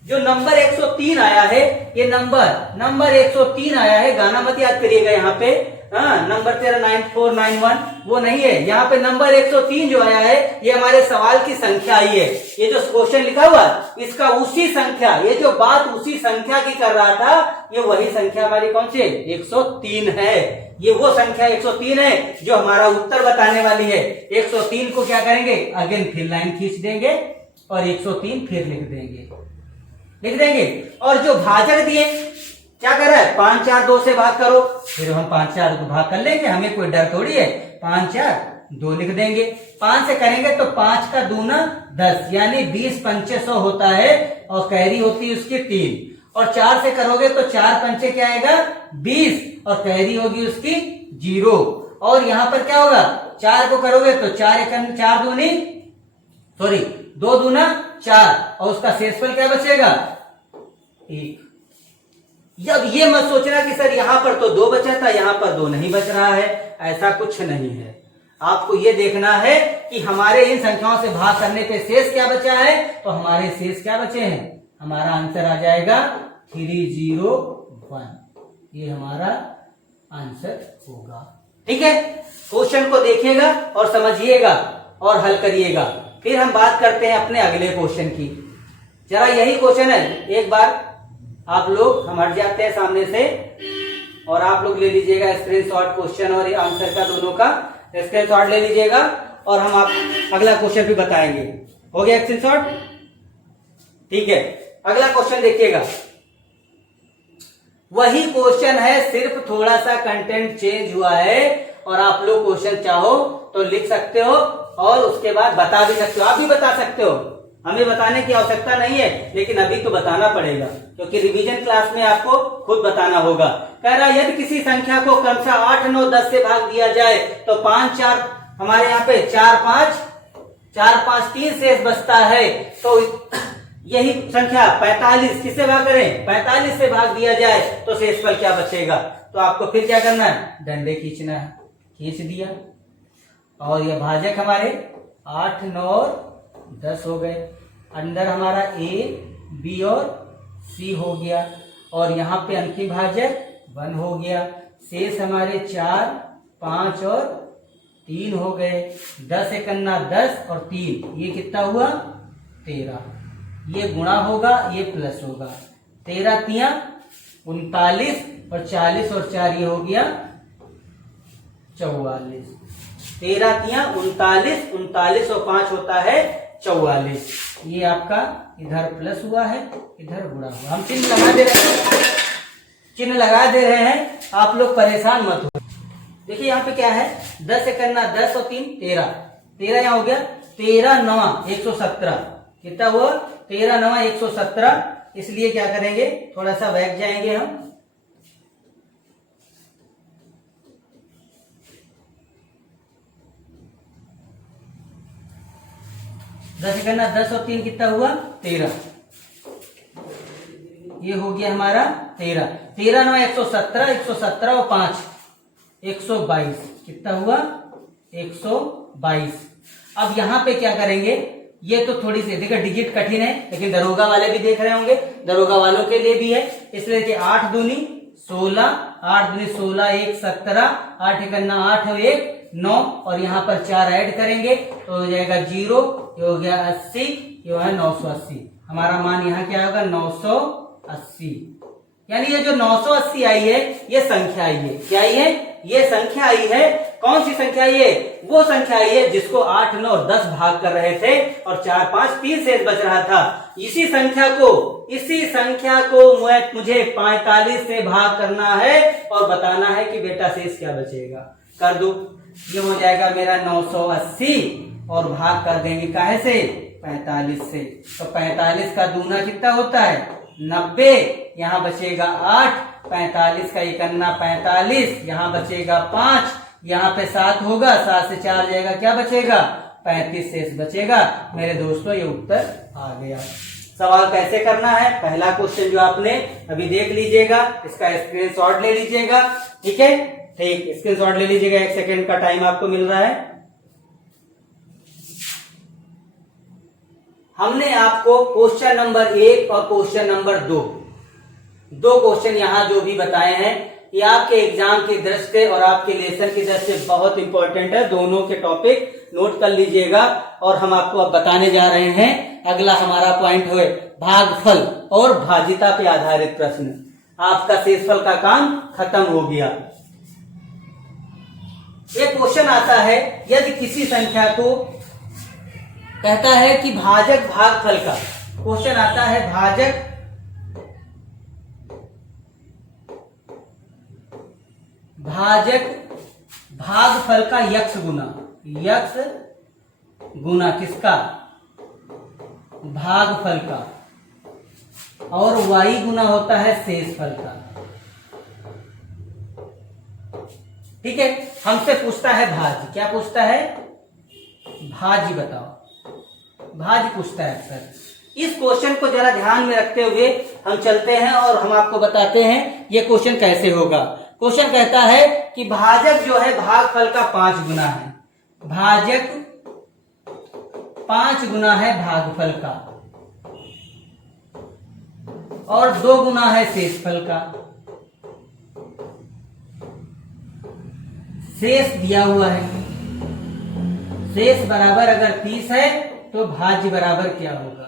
जो नंबर 103 आया है, ये नंबर 103 आया है, गाना मत याद करिएगा यहाँ पे, हाँ नंबर तेरा 9491 वो नहीं है, यहाँ पे नंबर 103 जो आया है ये हमारे सवाल की संख्या आई है। ये जो क्वेश्चन लिखा हुआ इसका उसी संख्या, ये जो बात उसी संख्या की कर रहा था, ये वही संख्या हमारी कौन सी 103 है। ये वो संख्या 103 है जो हमारा उत्तर बताने वाली है। 103 को क्या करेंगे, अगेन फिर लाइन खींच देंगे और 103 फिर लिख देंगे। और जो भाजक दिए क्या कर रहा है, 5 4 2 से भाग करो, फिर हम 5 4 को भाग कर लेंगे, हमें कोई डर थोड़ी है। 5 4 2 लिख देंगे, 5 से करेंगे तो 5 का दूना 10 यानी 20 पंचे 100 होता है, और कैरी होती है उसकी 3। और 4 से करोगे तो 4 पंचे क्या आएगा 20, और कैरी होगी उसकी 0। और यहां पर क्या होगा, 4 को करोगे तो 4 दूनी 2 दूना 4, और उसका शेषफल क्या बचेगा 1। जब ये मत सोचना कि सर यहां पर तो 2 बचा था, यहां पर 2 नहीं बच रहा है, ऐसा कुछ नहीं है। आपको ये देखना है कि हमारे इन संख्याओं से भाग करने पे शेष क्या बचा है, तो हमारे शेष क्या बचे हैं, हमारा आंसर आ जाएगा 301, ये हमारा आंसर होगा। ठीक है, क्वेश्चन को देखिएगा और समझिएगा और हल करिएगा। फिर हम बात करते हैं अपने अगले क्वेश्चन की। जरा यही क्वेश्चन है, एक बार आप लोग हम हट जाते हैं सामने से, और आप लोग ले लीजिएगा स्क्रीनशॉट, क्वेश्चन और आंसर का दोनों का स्क्रीनशॉट ले लीजिएगा, और हम आप अगला क्वेश्चन भी बताएंगे। हो गया स्क्रीनशॉट, ठीक है। अगला क्वेश्चन देखिएगा, वही क्वेश्चन है, सिर्फ थोड़ा सा कंटेंट चेंज हुआ है, और आप लोग क्वेश्चन चाहो तो लिख सकते हो और उसके बाद बता भी सकते हो। आप भी बता सकते हो, हमें बताने की आवश्यकता नहीं है, लेकिन अभी तो बताना पड़ेगा क्योंकि रिवीजन क्लास में आपको खुद बताना होगा। कह रहा यदि किसी संख्या को क्रमशः 8 9 10 से भाग दिया जाए तो 5 4 हमारे यहाँ पे 4 5 3 शेष बचता है, तो यही संख्या 45 किससे भाग करें, 45 से भाग दिया जाए तो शेषफल क्या बचेगा। तो आपको फिर क्या करना है, डंडे खींचना है, खींच दिया, और ये भाजक हमारे 8 9 और 10 हो गए। अंदर हमारा A B और C हो गया, और यहाँ पे अंतिम भाजक 1 हो गया। शेष हमारे 4 5 और 3 हो गए। 10 एकन्ना 10 और 3, ये कितना हुआ 13। ये गुणा होगा, ये प्लस होगा। 13 3 39 और 40 और 4 ये हो गया 44। 13 3 39, 39 और 5 होता है 44। ये आपका इधर प्लस हुआ है, इधर गुणा हुआ। हम चिन्ह लगा दे रहे हैं, आप लोग परेशान मत हो। देखिए यहाँ पे क्या है, 10 एकन्ना 10 और 3 13, 13 यहाँ हो गया, 13 9 117, कितना हुआ 13 9 117। इसलिए क्या करेंगे, थोड़ा सा बैक जाएंगे हम, 10 करना 10 और 3 कितना हुआ 13, ये हो गया हमारा 13, 13 9 117, 117 और 5 122, कितना हुआ 122। अब यहाँ पे क्या करेंगे, ये तो थोड़ी सी देखो डिजिट कठिन है, लेकिन दरोगा वाले भी देख रहे होंगे, दरोगा वालों के लिए भी है, इसलिए कि 8 दूनी 16, 8 दूनी 16, 1 17, 8 करना 8 और 1 9, और यहाँ पर 4 ऐड करेंगे तो हो जाएगा 0, ये हो गया 80, ये है 980। हमारा मान यहाँ क्या होगा 980, यानी ये जो 980 आई है ये संख्या आई है, क्या आई है, ये संख्या आई है। कौन सी संख्या आई है, वो संख्या आई है जिसको 8 9 10 भाग कर रहे थे और 4 5 3 शेष बच रहा था। इसी संख्या को मुझे 45 से भाग करना है और बताना है कि बेटा शेष क्या बचेगा। कर दो, ये हो जाएगा मेरा 980 और भाग कर देंगे काहे से 45 से, तो 45 का दूना कितना होता है 90, यहाँ बचेगा 8, 45 का 45, यहाँ बचेगा 5, यहाँ पे 7 होगा, 7 से 4 जाएगा, क्या बचेगा 35 शेष बचेगा। मेरे दोस्तों ये उत्तर आ गया। सवाल कैसे करना है, पहला क्वेश्चन जो आपने अभी देख लीजिएगा, इसका स्क्रीनशॉट ले लीजिएगा, ठीक है, ठीक, स्क्रीनशॉट ले लीजिएगा, 1 सेकेंड का टाइम आपको मिल रहा है। हमने आपको क्वेश्चन नंबर 1 और क्वेश्चन नंबर 2 क्वेश्चन यहाँ जो भी बताए हैं ये आपके एग्जाम की दृष्टि से और आपके लेसन की दृष्टि से बहुत इंपॉर्टेंट है, दोनों के टॉपिक नोट कर लीजिएगा। और हम आपको अब बताने जा रहे हैं, अगला हमारा पॉइंट है भागफल और भाजिता पे आधारित प्रश्न। आपका शेषफल का काम खत्म हो गया। एक क्वेश्चन आता है, यदि किसी संख्या को कहता है कि भाजक भागफल का, क्वेश्चन आता है भाजक भागफल का यक्ष गुना किसका भागफल का, और वाई गुना होता है शेषफल का, ठीक है। हमसे पूछता है भाज्य, क्या पूछता है भाज्य बताओ, भाज्य पूछता है अक्सर। इस क्वेश्चन को जरा ध्यान में रखते हुए हम चलते हैं और हम आपको बताते हैं ये क्वेश्चन कैसे होगा। क्वेश्चन कहता है कि भाजक जो है भागफल का 5 गुना है, भाजक 5 गुना है भागफल का और 2 गुना है शेषफल का। शेष दिया हुआ है, शेष बराबर अगर 30 है तो भाज्य बराबर क्या होगा,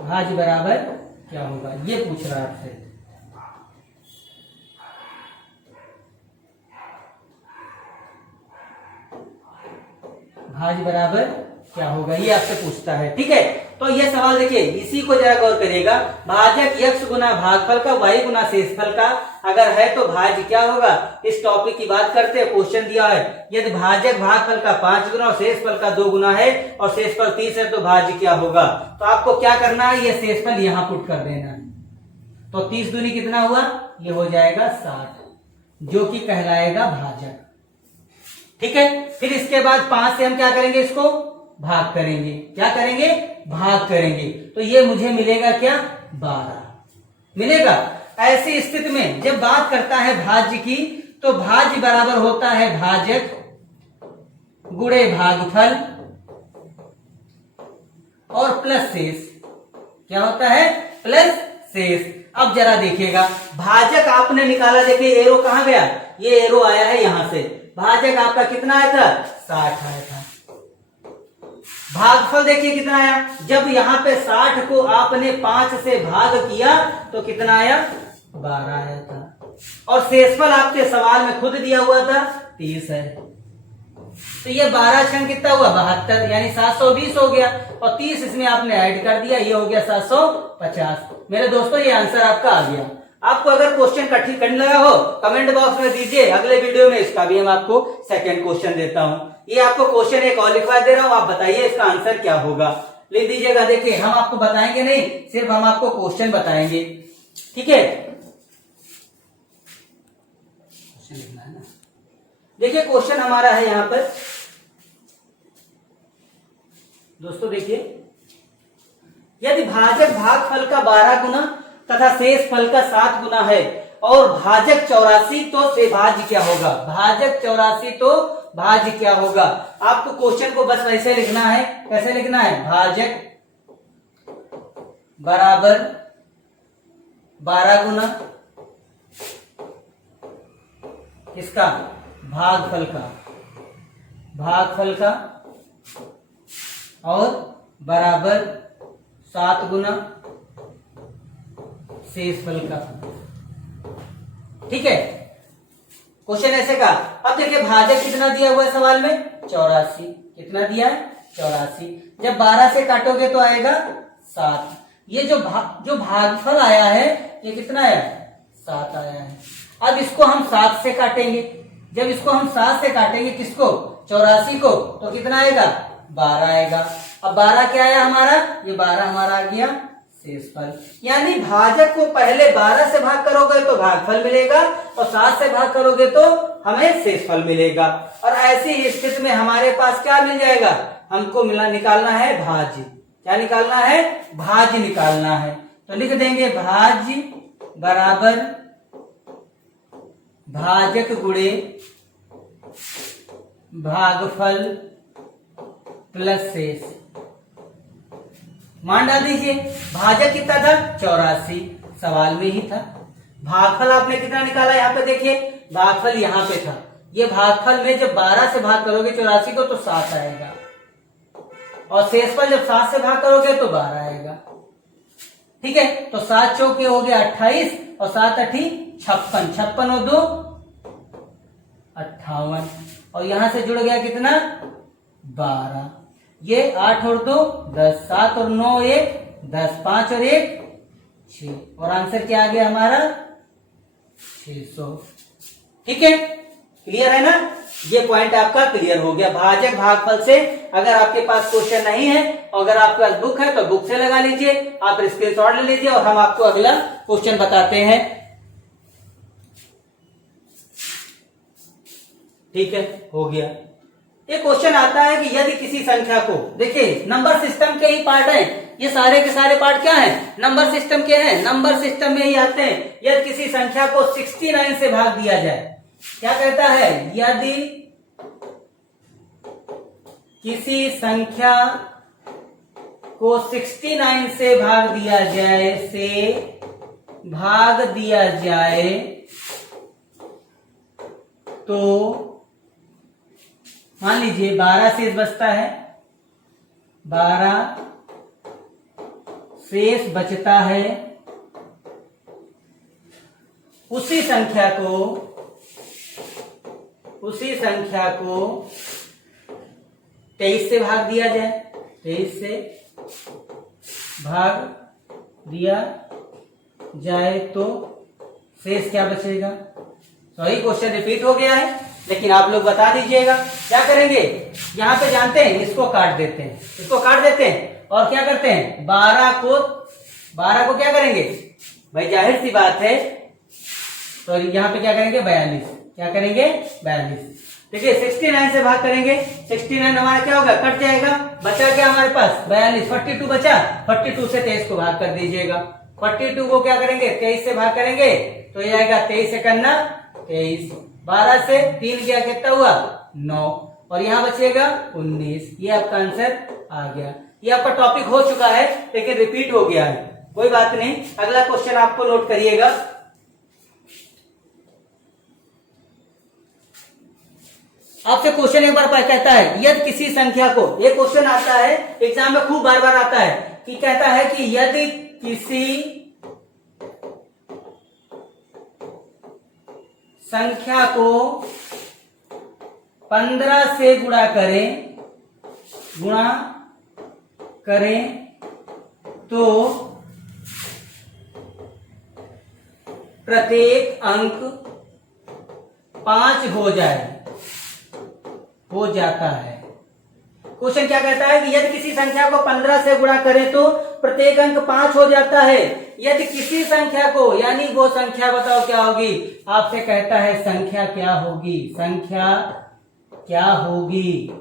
भाज्य बराबर क्या होगा, ये पूछ रहा है आपसे। भाज्य बराबर क्या होगा, ये आपसे पूछता है, ठीक है। तो ये सवाल देखिए, इसी को जरा गौर करिएगा। भाजक यक्ष गुना भागफल का वाई गुना शेषफल का अगर है तो भाज्य क्या होगा, इस टॉपिक की बात करते हैं। क्वेश्चन दिया है यदि भाजक भागफल का 5 गुना और शेषफल का 2 गुना है और शेषफल 30 है तो भाज्य क्या होगा। तो आपको क्या करना है, ये शेषफल यहाँ पुट कर देना है। तो 30 दूनी कितना हुआ, ये हो जाएगा 60, जो कि कहलाएगा भाजक, ठीक है। फिर इसके बाद 5 से हम क्या करेंगे, इसको भाग करेंगे, क्या करेंगे भाग करेंगे, तो ये मुझे मिलेगा क्या 12 मिलेगा। ऐसी स्थिति में जब बात करता है भाज्य की तो भाज्य बराबर होता है भाजक गुणे भागफल और प्लस शेष, क्या होता है प्लस शेष। अब जरा देखिएगा, भाजक आपने निकाला, देखिए एरो कहां गया, ये एरो आया है यहां से, भाजक आपका कितना आया था 60 आया था। भागफल देखिए कितना आया, जब यहाँ पे 60 को आपने 5 से भाग किया तो कितना आया 12 आया था। और शेषफल आपके सवाल में खुद दिया हुआ था 30 है, तो ये 12 क्षण कितना हुआ 72, यानी 720 हो गया और 30 इसमें आपने ऐड कर दिया, ये हो गया 750। मेरे दोस्तों ये आंसर आपका आ गया। आपको अगर क्वेश्चन कठिन लगा हो कमेंट बॉक्स में दीजिए, अगले वीडियो में इसका भी हम आपको सेकंड क्वेश्चन देता हूं। ये आपको क्वेश्चन एक और लिखवा दे रहा हूं, आप बताइए इसका आंसर क्या होगा, लिख दीजिएगा। देखिए हम आपको बताएंगे नहीं, सिर्फ हम आपको क्वेश्चन बताएंगे, ठीक है। क्वेश्चन लिखना है ना, देखिए क्वेश्चन हमारा है यहाँ पर दोस्तों देखिए, यदि भाजक भागफल का 12 गुना तथा शेष फल का 7 गुना है और भाजक 84 तो से भाज्य क्या होगा? भाजक 84 तो भाज्य क्या होगा? आपको क्वेश्चन को बस वैसे लिखना है। कैसे लिखना है? भाजक बराबर 12 गुना किसका? भागफल का और बराबर 7 गुना शेष फल का। ठीक है, क्वेश्चन ऐसे का। अब देखिए भाजक कितना दिया हुआ है सवाल में? 84। कितना दिया है? 84। जब 12 से काटोगे तो आएगा 7। ये जो भागफल आया है ये कितना है? 7 आया है। अब इसको हम 7 से काटेंगे। जब इसको हम 7 से काटेंगे किसको? 84 को, तो कितना आएगा? 12 आएगा। अब 12 क्या आया हमारा? ये 12 हमारा आ गया शेष फल। यानी भाजक को पहले 12 से भाग करोगे तो भागफल मिलेगा और 7 से भाग करोगे तो हमें शेष फल मिलेगा। और ऐसी स्थिति में हमारे पास क्या मिल जाएगा? हमको निकालना है भाज्य। क्या निकालना है? भाज्य निकालना है। तो लिख देंगे भाज्य बराबर भाजक गुणे भागफल प्लस शेष। मान डाल दीजिए। भाजक कितना था? 84, सवाल में ही था। भागफल आपने कितना निकाला? यहाँ पे देखिए, भागफल यहाँ पे था। ये भागफल में जब 12 से भाग करोगे 84 को तो 7 आएगा और शेषफल जब 7 से भाग करोगे तो 12 आएगा। ठीक है, तो 7 चौके हो गया 28 और 7 अठी 56। 56 और 2 58 और यहां से जुड़ गया कितना? 12। ये 8 और 2 10, 7 और 9 1 10, 5 और 1 6 और आंसर क्या आ गया हमारा? 600। ठीक है, क्लियर है ना? ये पॉइंट आपका क्लियर हो गया। भाजक भागफल से अगर आपके पास क्वेश्चन नहीं है और अगर आपके पास बुक है तो बुक से लगा लीजिए, आप स्क्रीनशॉट ले लीजिए और हम आपको अगला क्वेश्चन बताते हैं। ठीक है, हो गया। एक क्वेश्चन आता है कि यदि किसी संख्या को, देखिए नंबर सिस्टम के ही पार्ट है ये, सारे के सारे पार्ट क्या हैं? नंबर सिस्टम के हैं। नंबर सिस्टम में ही आते हैं। यदि किसी संख्या को 69 से भाग दिया जाए, क्या कहता है? यदि किसी संख्या को 69 से भाग दिया जाए तो मान लीजिए 12 शेष बचता है, 12 शेष बचता है। उसी संख्या को 23 से भाग दिया जाए, 23 से भाग दिया जाए तो शेष क्या बचेगा? सॉरी, क्वेश्चन रिपीट हो गया है लेकिन आप लोग बता दीजिएगा। क्या करेंगे? यहाँ पे जानते हैं, इसको काट देते हैं और क्या करते हैं? 12 को क्या करेंगे भाई? जाहिर सी बात है, तो यहाँ पे क्या करेंगे? 42। क्या करेंगे? 42। देखिए 69 से भाग करेंगे, 69 हमारा क्या होगा? कट जाएगा। बचा क्या हमारे पास? 42। 42 बचा। 42 से 23 को भाग कर दीजिएगा। 42 को क्या करेंगे? 23 से भाग करेंगे तो ये आएगा 23 से करना 23। 12 से 3 गया, कितना हुआ? 9 और यहाँ बचेगा 19। ये आपका आंसर आ गया। ये आपका टॉपिक हो चुका है लेकिन रिपीट हो गया है, कोई बात नहीं। अगला क्वेश्चन आपको नोट करिएगा। आपसे क्वेश्चन एक बार कहता है यदि किसी संख्या को, एक क्वेश्चन आता है एग्जाम में खूब बार बार आता है कि कहता है कि यदि किसी संख्या को 15 से गुणा करें तो प्रत्येक अंक 5 हो जाता है। क्वेश्चन क्या कहता है कि यदि किसी संख्या को 15 से गुणा करें तो प्रत्येक अंक 5 हो जाता है। यदि किसी संख्या को, यानी वो संख्या बताओ क्या होगी? आपसे कहता है संख्या क्या होगी?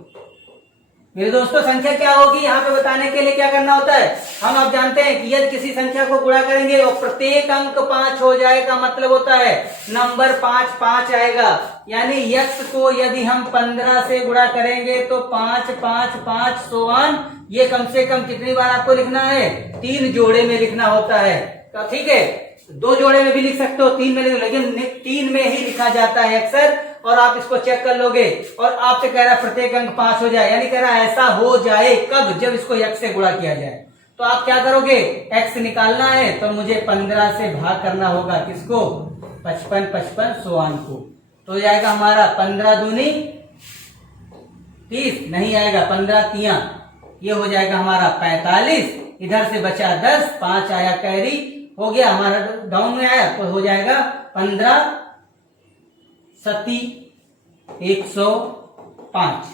मेरे दोस्तों संख्या क्या होगी यहाँ पे बताने के लिए क्या करना होता है, हम अब जानते हैं कि यदि किसी संख्या को गुणा करेंगे और प्रत्येक अंक 5 हो जाएगा, मतलब होता है नंबर 5 5 आएगा। यानी x को यदि हम 15 से गुणा करेंगे तो 5 5 5 सोआन, ये कम से कम कितनी बार आपको लिखना है, 3 जोड़े में लिखना होता है। तो ठीक है, 2 जोड़े में भी लिख सकते हो, 3 में लिख, लेकिन 3 में ही लिखा जाता है अक्सर। और आप इसको चेक कर लोगे और आपसे कह रहा है प्रत्येक अंक 5 हो जाए, यानी कह रहा है ऐसा हो जाए कब, जब इसको x से गुणा किया जाए। तो आप क्या करोगे, x निकालना है तो मुझे 15 से भाग करना होगा, किसको, 55 55 सोआन को। तो हो जाएगा हमारा 15 दूनी 30, नहीं आएगा 15 तिया, ये हो जाएगा हमारा 45, इधर से बचा 10, 5 आया कैरी, हो गया हमारा डाउन में आया, तो हो जाएगा 15 सती 105।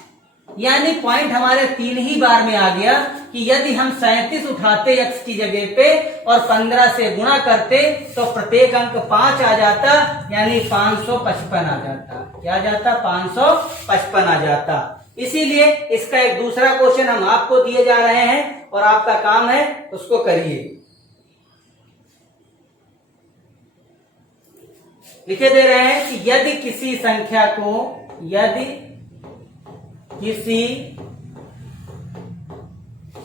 यानी पॉइंट हमारे 3 ही बार में आ गया कि यदि हम 37 उठाते x की जगह पे और 15 से गुणा करते तो प्रत्येक अंक 5 आ जाता, यानी 555 आ जाता। क्या आ जाता, 555 आ जाता। इसीलिए इसका एक दूसरा क्वेश्चन हम आपको दिए जा रहे हैं और आपका काम है उसको करिए। लिखे दे रहे हैं कि यदि किसी संख्या को, यदि किसी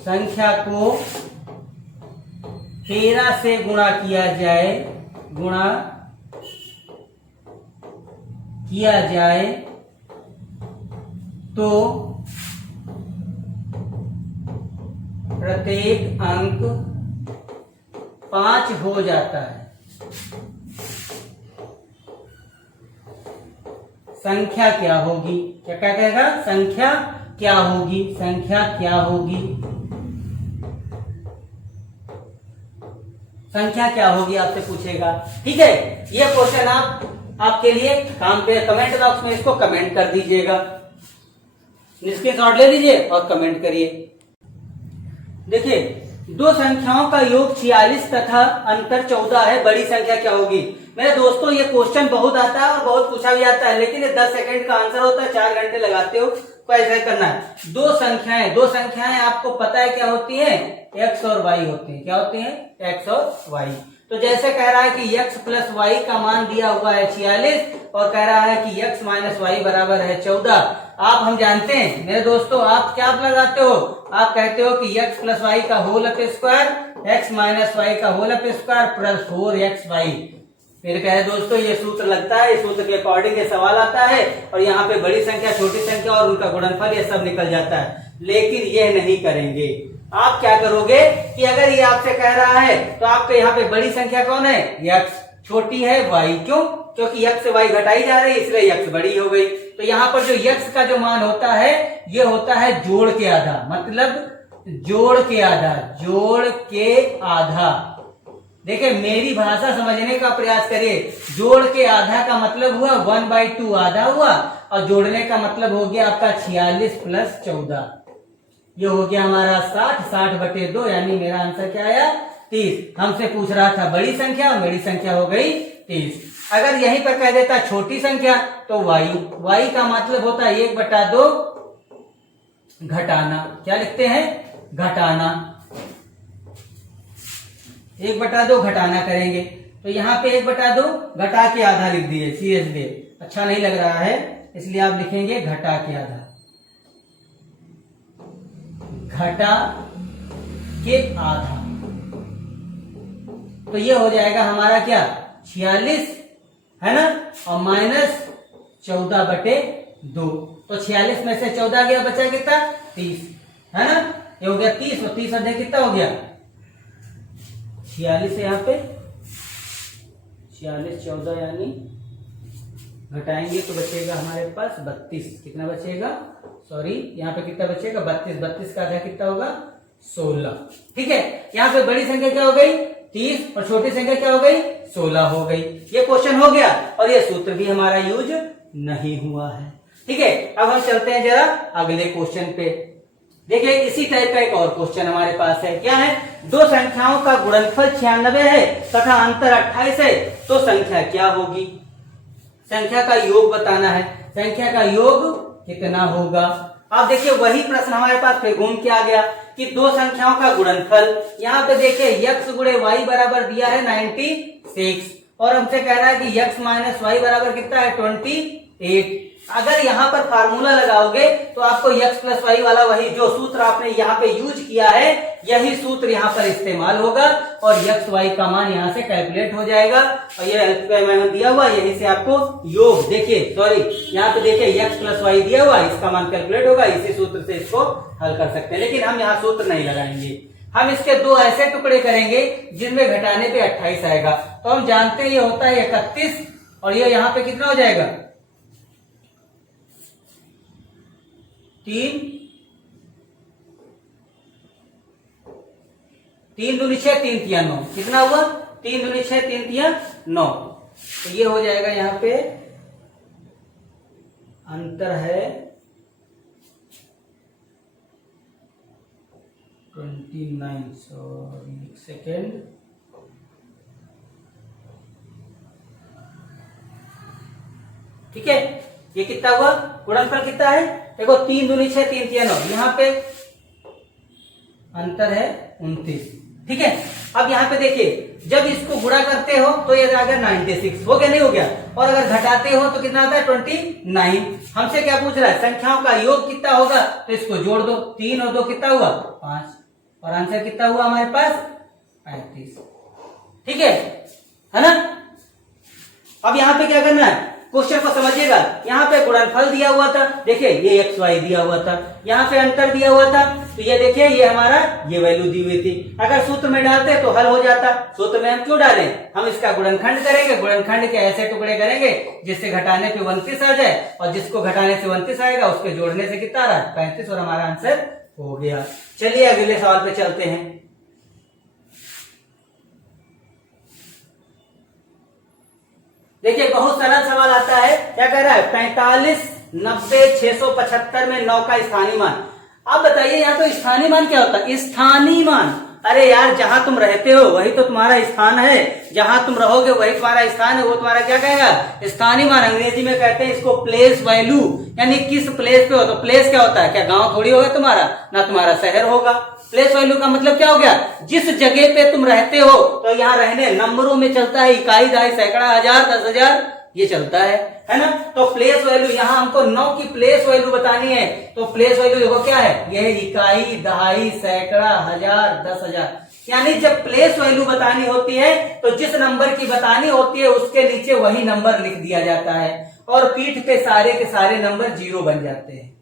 संख्या को 13 से गुणा किया जाए, गुणा किया जाए तो प्रत्येक अंक 5 हो जाता है। संख्या क्या होगी, क्या क्या कहेगा, संख्या क्या होगी, संख्या क्या होगी, संख्या क्या होगी आपसे पूछेगा। ठीक है, ये क्वेश्चन आपके लिए काम पे, कमेंट बॉक्स में इसको कमेंट कर दीजिएगा, स्क्रीनशॉट ले लीजिए और कमेंट करिए। देखिए, दो संख्याओं का योग 46 तथा अंतर 14 है, बड़ी संख्या क्या होगी। मेरे दोस्तों ये क्वेश्चन बहुत आता है और बहुत पूछा भी जाता है, लेकिन ये 10 सेकंड का आंसर होता है, 4 घंटे लगाते हो तो ऐसा करना है। दो संख्याएं आपको पता है क्या होती है, x और y होती है। क्या होती है, x और y। तो जैसे कह रहा है कि x प्लस वाई का मान दिया हुआ है 46 और कह रहा है कि x माइनस वाई बराबर है 14। आप हम जानते हैं मेरे दोस्तों, आप क्या लगाते हो, आप कहते हो कि x प्लस वाई का whole up square, x minus Y का whole up square plus 4xy। फिर कहे दोस्तों ये सूत्र लगता है, इस सूत्र के अकॉर्डिंग ये सवाल आता है और यहाँ पे बड़ी संख्या छोटी संख्या और उनका गुणनफल ये सब निकल जाता है। लेकिन ये नहीं करेंगे। आप क्या करोगे कि अगर ये आपसे कह रहा है तो आपके यहाँ पे बड़ी संख्या कौन है, x, छोटी है y। क्यों, क्योंकि x से y घटाई जा रही है इसलिए x बड़ी हो गई। तो यहाँ पर जो x का जो मान होता है ये होता है जोड़ के आधा, मतलब जोड़ के आधा, जोड़ के आधा। देखिए मेरी भाषा समझने का प्रयास करिए। जोड़ के आधा का मतलब हुआ 1/2 आधा हुआ और जोड़ने का मतलब हो गया आपका 46 प्लस 14, ये हो गया हमारा 60/2, यानी मेरा आंसर क्या आया 30। हमसे पूछ रहा था बड़ी संख्या, मेरी संख्या हो गई 30। अगर यहीं पर कह देता छोटी संख्या तो y का मतलब होता है 1/2 घटाना। क्या लिखते हैं, घटाना, 1/2 घटाना करेंगे। तो यहाँ पे 1/2 घटा के आधा लिख दिए, सीरियसली अच्छा नहीं लग रहा है इसलिए आप लिखेंगे घटा के आधा, घटा के आधा। तो ये हो जाएगा हमारा क्या 46 है ना, और माइनस 14/2। तो 46 में से 14 गया, बचा कितना 30 है ना, ये हो गया 30 और 30 अध्याय कितना हो गया 46 है यहाँ पे 46 14 यानी घटाएंगे तो बचेगा हमारे पास 32। कितना बचेगा, सॉरी यहाँ पे कितना बचेगा 32, 32 का आधा कितना होगा 16। ठीक है, यहाँ पे बड़ी संख्या क्या हो गई 30 और छोटी संख्या क्या हो गई 16 हो गई। ये क्वेश्चन हो गया और ये सूत्र भी हमारा यूज नहीं हुआ है। ठीक है, अब हम चलते हैं जरा अगले क्वेश्चन पे। देखिए इसी टाइप का एक और क्वेश्चन हमारे पास है। क्या है, दो संख्याओं का गुणनफल 96 है तथा अंतर 28 है, तो संख्या क्या होगी। संख्या का योग बताना है, संख्या का योग कितना होगा। अब देखिए वही प्रश्न हमारे पास फिर घूम के आ गया कि दो संख्याओं का गुणनफल। यहाँ पे देखिए x गुणे y बराबर दिया है 96 और हमसे कह रहा है कि x माइनस वाई बराबर कितना है 28। अगर यहाँ पर फार्मूला लगाओगे तो आपको x प्लस वाई वाला वही जो सूत्र आपने यहाँ पे यूज किया है यही सूत्र यहाँ पर इस्तेमाल होगा और x y का मान यहाँ से कैलकुलेट हो जाएगा। और ये मैंने दिया हुआ यही से आपको योग देखिए सॉरी यहाँ पे देखिए x प्लस वाई दिया हुआ इसका मान कैलकुलेट होगा, इसी सूत्र से इसको हल कर सकते हैं। लेकिन हम यहाँ सूत्र नहीं लगाएंगे, हम इसके दो ऐसे टुकड़े करेंगे जिनमें घटाने पे 28 आएगा। तो हम जानते हैं ये होता है 31 और ये यहाँ पे कितना हो जाएगा 3 दूनी 6 3 तिया 9 कितना हुआ 3 दूनी 6 3 तिया 9। तो ये हो जाएगा यहाँ पे अंतर है 29 सॉरी एक सेकेंड ठीक है। ये कितना हुआ गुणनफल कितना है देखो 3 दूनी 6 3 तिया 9 यहाँ पे अंतर है 29 ठीक है। अब यहाँ पे देखिए जब इसको गुणा करते हो तो ये आ गया 96 हो गया नहीं हो गया और अगर घटाते हो तो कितना आता है 29। हमसे क्या पूछ रहा है संख्याओं का योग कितना होगा तो इसको जोड़ दो 3 और 2 कितना हुआ 5 और आंसर कितना हुआ हमारे पास 35 ठीक है ना। अब यहाँ पे क्या करना है क्वेश्चन को समझिएगा, यहाँ पे गुणनफल दिया हुआ था देखिए ये एक्स वाई दिया हुआ था, यहाँ पे अंतर दिया हुआ था तो ये देखिए ये हमारा ये वैल्यू दी हुई थी। अगर सूत्र में डालते तो हल हो जाता, सूत्र में हम क्यों डालें, हम इसका गुणनखंड करेंगे, गुणनखंड के ऐसे टुकड़े करेंगे जिससे घटाने पे 29 आ जाए और जिसको घटाने से 29 आएगा उसके जोड़ने से कितना आ रहा है 35 और हमारा आंसर हो गया। चलिए अगले सवाल पे चलते हैं। देखिए बहुत सरल सवाल आता है, क्या कह रहा है 45 90 675 में 9 का स्थानीय मान। अब बताइए यहाँ तो स्थानीय मान क्या होता है, स्थानीय मान, अरे यार जहां तुम रहते हो वही तो तुम्हारा स्थान है, जहां तुम रहोगे वही तुम्हारा स्थान है, वो तुम्हारा क्या कहेगा स्थानीय मान। अंग्रेजी में कहते हैं इसको प्लेस वैल्यू, यानी किस प्लेस पे हो। तो प्लेस क्या होता है, क्या गांव थोड़ी होगा तुम्हारा, ना तुम्हारा शहर होगा। प्लेस वैल्यू का मतलब क्या हो गया, जिस जगह पे तुम रहते हो। तो यहाँ रहने नंबरों में चलता है, इकाई दहाई सैकड़ा हजार 10,000 ये चलता है ना। तो प्लेस वैल्यू यहाँ हमको 9 की प्लेस वैल्यू बतानी है, तो प्लेस वैल्यू देखो क्या है, यह इकाई दहाई सैकड़ा हजार 10,000। यानी जब प्लेस वैल्यू बतानी होती है तो जिस नंबर की बतानी होती है उसके नीचे वही नंबर लिख दिया जाता है और पीठ पे सारे के सारे नंबर जीरो बन जाते हैं।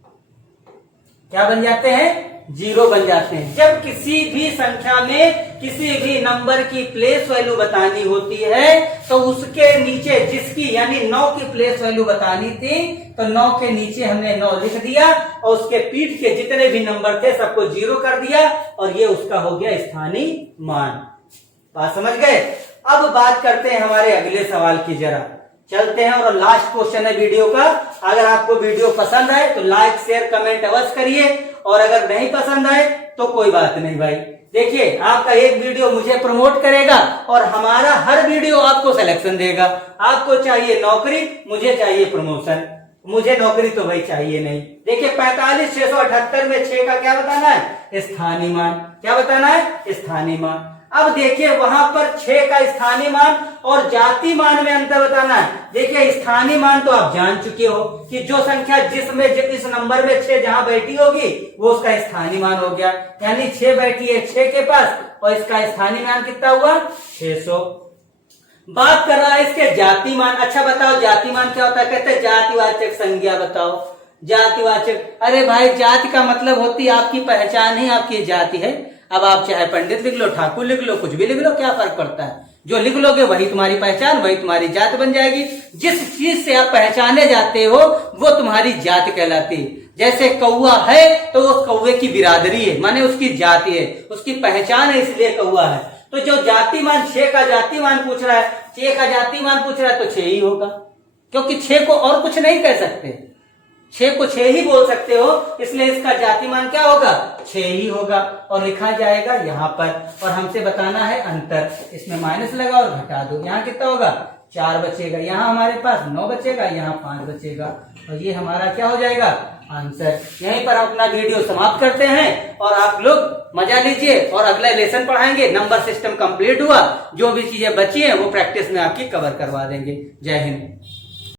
क्या बन जाते हैं, जीरो बन जाते हैं। जब किसी भी संख्या में किसी भी नंबर की प्लेस वैल्यू बतानी होती है तो उसके नीचे जिसकी यानी 9 की प्लेस वैल्यू बतानी थी तो 9 के नीचे हमने 9 लिख दिया और उसके पीठ के जितने भी नंबर थे सबको जीरो कर दिया और ये उसका हो गया स्थानीय मान। बात समझ गए। अब बात करते हैं हमारे अगले सवाल की, जरा चलते हैं और लास्ट क्वेश्चन है वीडियो का। अगर आपको वीडियो पसंद आए तो लाइक शेयर कमेंट अवश्य करिए और अगर नहीं पसंद आए तो कोई बात नहीं भाई। देखिए आपका एक वीडियो मुझे प्रमोट करेगा और हमारा हर वीडियो आपको सिलेक्शन देगा। आपको चाहिए नौकरी, मुझे चाहिए प्रमोशन, मुझे नौकरी तो भाई चाहिए नहीं। देखिए 45 678 में 6 का क्या बताना है, स्थानीय मान। क्या बताना है, स्थानीय मान। अब देखिए वहां पर 6 का स्थानीय मान और जाति मान में अंतर बताना है। देखिए स्थानीय मान तो आप जान चुके हो कि जो संख्या जिसमें इस नंबर में 6 जहां बैठी होगी वो उसका स्थानीय मान हो गया, यानी 6 बैठी है 6 के पास और इसका स्थानीय मान कितना हुआ 600। बात कर रहा है इसके जाति मान। अच्छा बताओ जाति मान क्या होता है, कहते हैं जातिवाचक संज्ञा बताओ। जातिवाचक, अरे भाई जाति का मतलब होती है आपकी पहचान ही आपकी जाति है। अब आप चाहे पंडित लिख लो, ठाकुर लिख लो, कुछ भी लिख लो, क्या फर्क पड़ता है, जो लिख लोगे वही तुम्हारी पहचान, वही तुम्हारी जात बन जाएगी। जिस चीज से आप पहचाने जाते हो वो तुम्हारी जात कहलाती है। जैसे कौआ है तो वो कौवे की बिरादरी है, माने उसकी जाति है, उसकी पहचान है, इसलिए कौआ है। तो जो जाति मान 6 का जाति मान पूछ रहा है, 6 का जाति मान पूछ रहा है तो 6 ही होगा, क्योंकि 6 को और कुछ नहीं कह सकते, 6 को 6 ही बोल सकते हो, इसलिए इसका जाति मान क्या होगा 6 ही होगा और लिखा जाएगा यहाँ पर। और हमसे बताना है अंतर, इसमें माइनस लगा और घटा दो, यहाँ कितना होगा 4 बचेगा, यहाँ हमारे पास 9 बचेगा, यहाँ 5 बचेगा, और ये हमारा क्या हो जाएगा आंसर। यहीं पर हम अपना वीडियो समाप्त करते हैं और आप लोग मजा लीजिए और अगला लेसन पढ़ाएंगे। नंबर सिस्टम कंप्लीट हुआ, जो भी चीजें बची हैं वो प्रैक्टिस में आपकी कवर करवा देंगे। जय हिंद।